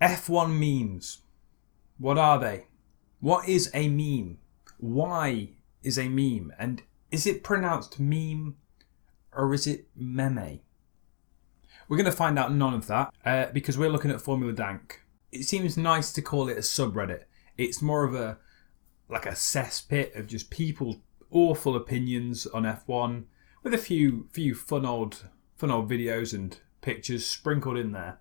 F1 memes. What are they? What is a meme? Why is a meme? And is it pronounced meme or is it meme? We're going to find out none of that because we're looking at FormulaDank. It seems nice to call it a subreddit. It's more of a cesspit of just people's awful opinions on F1 with a few fun old videos and pictures sprinkled in there.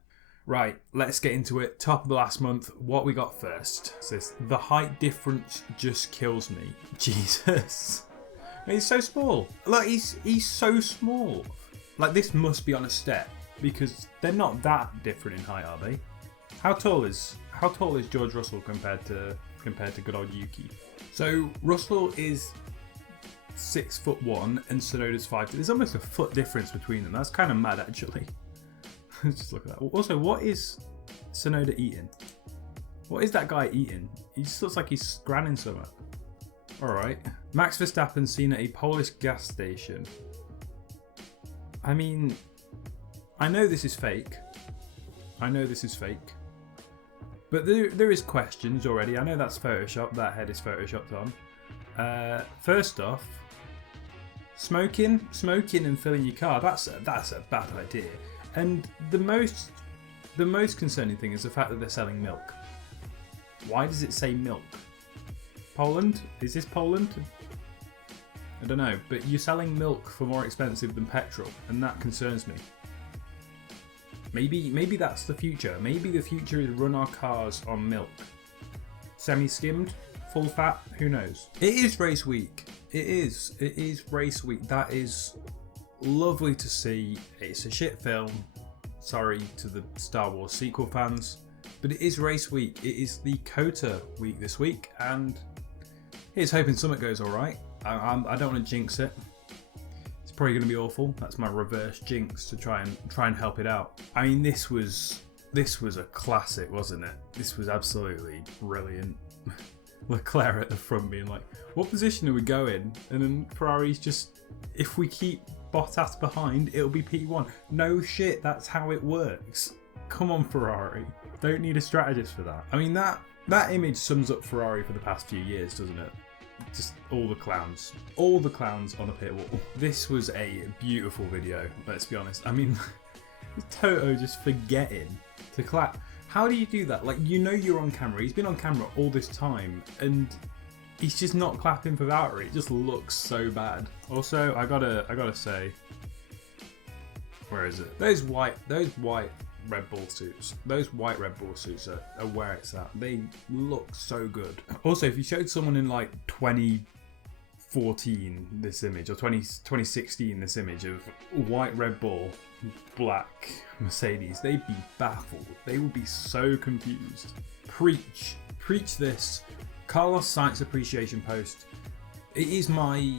Right, let's get into it. Top of the last month, what we got first. It says, the height difference just kills me. Jesus. He's so small. Look, he's so small. Like, this must be on a step because they're not that different in height, are they? How tall is George Russell compared to good old Yuki? So Russell is 6'1" and Tsunoda's 5'2". There's almost a foot difference between them. That's kind of mad, actually. Just look at that. Also, what is Tsunoda eating? What is that guy eating? He just looks like he's granning something. Alright. Max Verstappen seen at a Polish gas station. I mean, I know this is fake. But there is questions already. I know that's Photoshop. That head is Photoshopped on. First off, smoking and filling your car. That's a bad idea. And the most concerning thing is the fact that they're selling milk. Why does it say milk? Poland? Is this Poland? I don't know, but you're selling milk for more expensive than petrol, and that concerns me. Maybe that's the future. Maybe the future is run our cars on milk. Semi-skimmed, full fat, who knows? It is race week. It is race week. That is lovely to see. It's a shit film. Sorry to the Star Wars sequel fans, but it is race week. It is the COTA week this week, and here's hoping something goes all right. I don't want to jinx it. It's probably going to be awful. That's my reverse jinx to try and help it out. I mean, this was a classic, wasn't it? This was absolutely brilliant. Leclerc at the front being like, "What position are we going?" And then Ferrari's just, "If we keep Bottas behind, it'll be P1. No shit, that's how it works. Come on, Ferrari. Don't need a strategist for that. I mean, that image sums up Ferrari for the past few years, doesn't it? Just all the clowns on a pit wall. This was a beautiful video, let's be honest. I mean, Toto just forgetting to clap. How do you do that? Like, you know you're on camera. He's been on camera all this time, and he's just not clapping for Valtteri. It just looks so bad. Also, I gotta say, where is it? Those white Red Bull suits. Those white Red Bull suits are where it's at. They look so good. Also, if you showed someone in like 2014 this image, or 2016 this image of white Red Bull, black Mercedes, they'd be baffled. They would be so confused. Preach this. Carlos Sainz appreciation post. It is my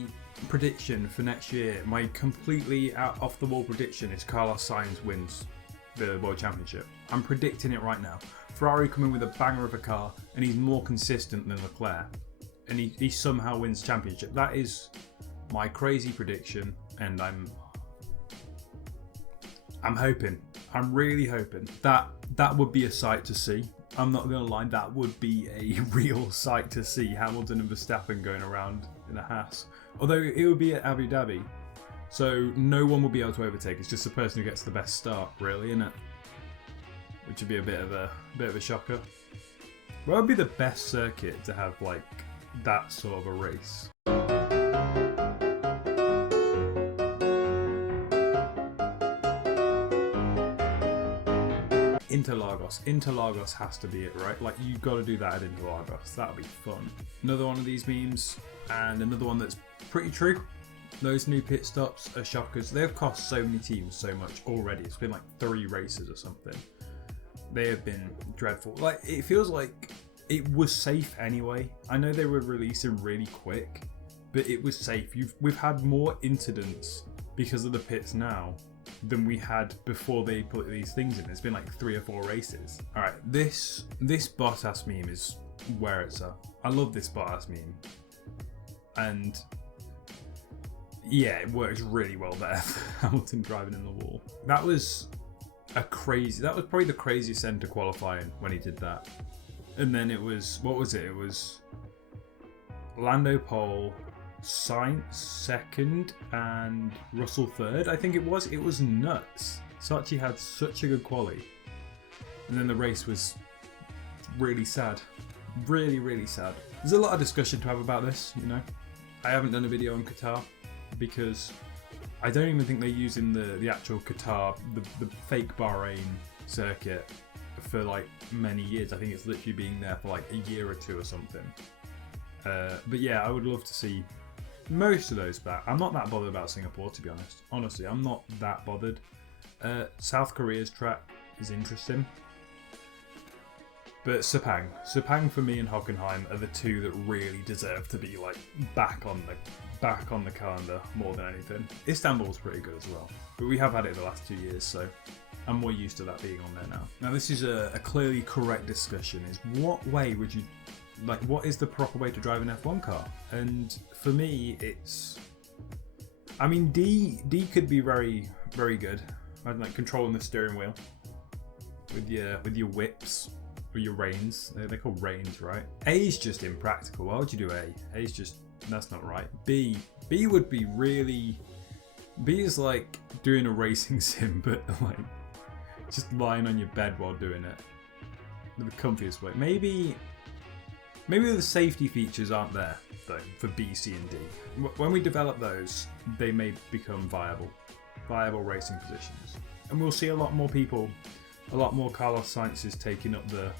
prediction for next year. My completely off the wall prediction is Carlos Sainz wins the World Championship. I'm predicting it right now. Ferrari come in with a banger of a car, and he's more consistent than Leclerc, and he somehow wins the championship. That is my crazy prediction, and I'm hoping. I'm really hoping that would be a sight to see. I'm not gonna lie, that would be a real sight to see. Hamilton and Verstappen going around in a Haas. Although it would be at Abu Dhabi, so no one will be able to overtake. It's just the person who gets the best start, really, isn't it? Which would be a bit of a shocker. What would be the best circuit to have like that sort of a race? Interlagos has to be it, right? Like, you got to do that at Interlagos. That'll be fun. Another one of these memes, and another one that's pretty true. Those new pit stops are shockers. They've cost so many teams so much already. It's been like 3 races or something. They have been dreadful. Like, it feels like it was safe anyway. I know they were releasing really quick, but it was safe. We've had more incidents because of the pits now than we had before they put these things in. It's been like 3 or 4 races. All right, this Bottas meme is where it's at. I love this Bottas meme, and yeah, it works really well there. Hamilton driving in the wall. That was that was probably the craziest end to qualifying when he did that. And then it was, what was it? It was Lando pole, Sainz second, and Russell third. I think it was. It was nuts. Saatchi had such a good quali, and then the race was really sad. Really, really sad. There's a lot of discussion to have about this, you know. I haven't done a video on Qatar because I don't even think they're using the actual Qatar, the fake Bahrain circuit for like many years. I think it's literally being there for like a year or two or something. But yeah, I would love to see most of those back. I'm not that bothered about Singapore, to be honest. Honestly, I'm not that bothered. South Korea's track is interesting. But Sepang for me and Hockenheim are the two that really deserve to be like back on the calendar more than anything. Istanbul's pretty good as well, but we have had it the last 2 years, so I'm more used to that being on there now. Now this is a clearly correct discussion, is what way would you, like what is the proper way to drive an F1 car? And for me it's, I mean D could be very, very good. I'd like controlling the steering wheel with your whips. Your reins, they're called reins, right? A is just impractical. Why would you do A? A is just, that's not right. B would be really, B is like doing a racing sim, but like just lying on your bed while doing it. The comfiest way. Maybe the safety features aren't there though for B, C, and D. When we develop those, they may become viable racing positions, and we'll see a lot more people. A lot more Carlos Sainz's taking up the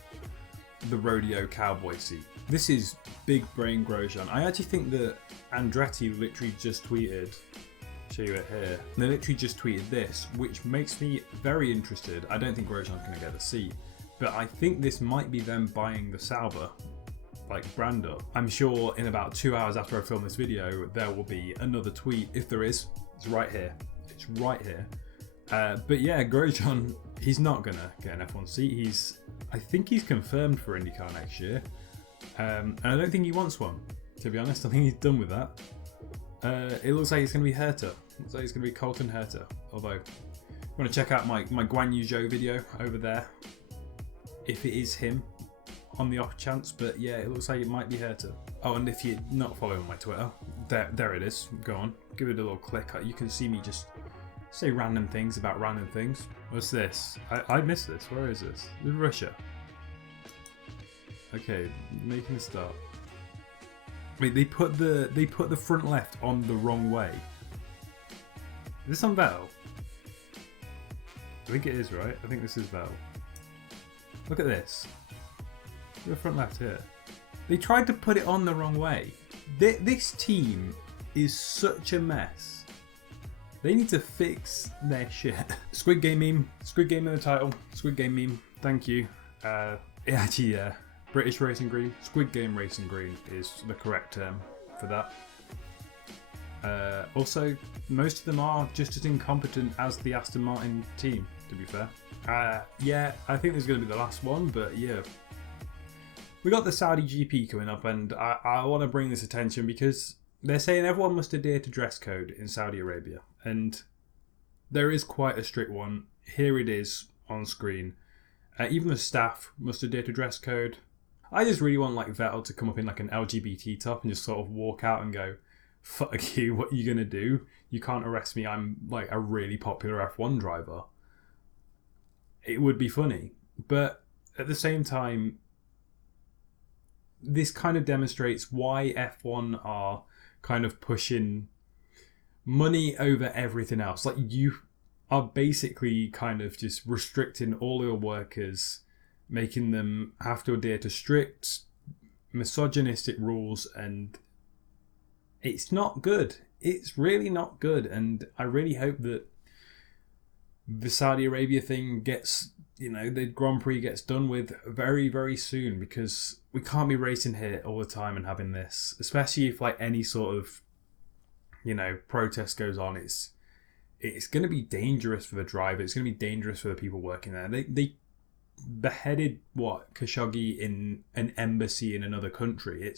rodeo cowboy seat. This is big brain Grosjean. I actually think that Andretti literally just tweeted, show you it here, they literally just tweeted this, which makes me very interested. I don't think Grosjean's going to get the seat, but I think this might be them buying the Sauber like brand up. I'm sure in about 2 hours after I film this video, there will be another tweet. If there is, it's right here. It's right here. But yeah, Grosjean, he's not gonna get an F1 seat. I think he's confirmed for IndyCar next year, and I don't think he wants one. To be honest, I think he's done with that. It looks like it's gonna be Herta. It looks like it's gonna be Colton Herta. Although, I want to check out my Guan Yu Zhou video over there, if it is him, on the off chance. But yeah, it looks like it might be Herta. Oh, and if you're not following my Twitter, there it is. Go on, give it a little click. You can see me just say random things about random things. What's this? I missed this. Where is this? This is Russia. Okay, making a start. Wait, they put the front left on the wrong way. Is this on Vettel? I think it is, right? I think this is Vettel. Look at this. The front left here. They tried to put it on the wrong way. This team is such a mess. They need to fix their shit. Squid Game meme. Squid Game in the title. Squid Game meme. Thank you. Actually, British Racing Green. Squid Game Racing Green is the correct term for that. Also, most of them are just as incompetent as the Aston Martin team, to be fair. Yeah, I think this is going to be the last one, but yeah. We got the Saudi GP coming up, and I want to bring this attention because they're saying everyone must adhere to dress code in Saudi Arabia, and there is quite a strict one. Here it is on screen. Even the staff must adhere to dress code. I just really want like Vettel to come up in like an LGBT top and just sort of walk out and go, fuck you, what are you going to do? You can't arrest me, I'm like a really popular F1 driver. It would be funny. But at the same time, this kind of demonstrates why F1 are kind of pushing money over everything else. Like, you are basically kind of just restricting all your workers, making them have to adhere to strict misogynistic rules, and it's not good. It's really not good, and I really hope that the Saudi Arabia thing gets, the Grand Prix gets done with very, very soon, because we can't be racing here all the time and having this, especially if like any sort of, protest goes on. It's going to be dangerous for the driver. It's going to be dangerous for the people working there. They beheaded Khashoggi in an embassy in another country.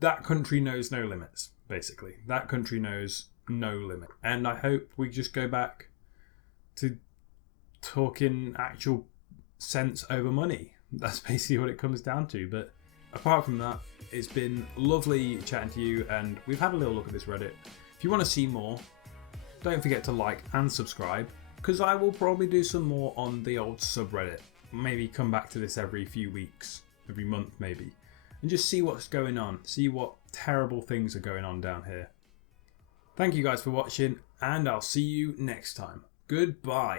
That country knows no limits, basically. That country knows no limit. And I hope we just go back to talking actual sense over money. That's basically what it comes down to. But apart from that, it's been lovely chatting to you, and we've had a little look at this Reddit. If you want to see more, don't forget to like and subscribe, because I will probably do some more on the old subreddit. Maybe come back to this every few weeks, every month maybe, and just see what's going on, see what terrible things are going on down here. Thank you guys for watching, and I'll see you next time. Goodbye.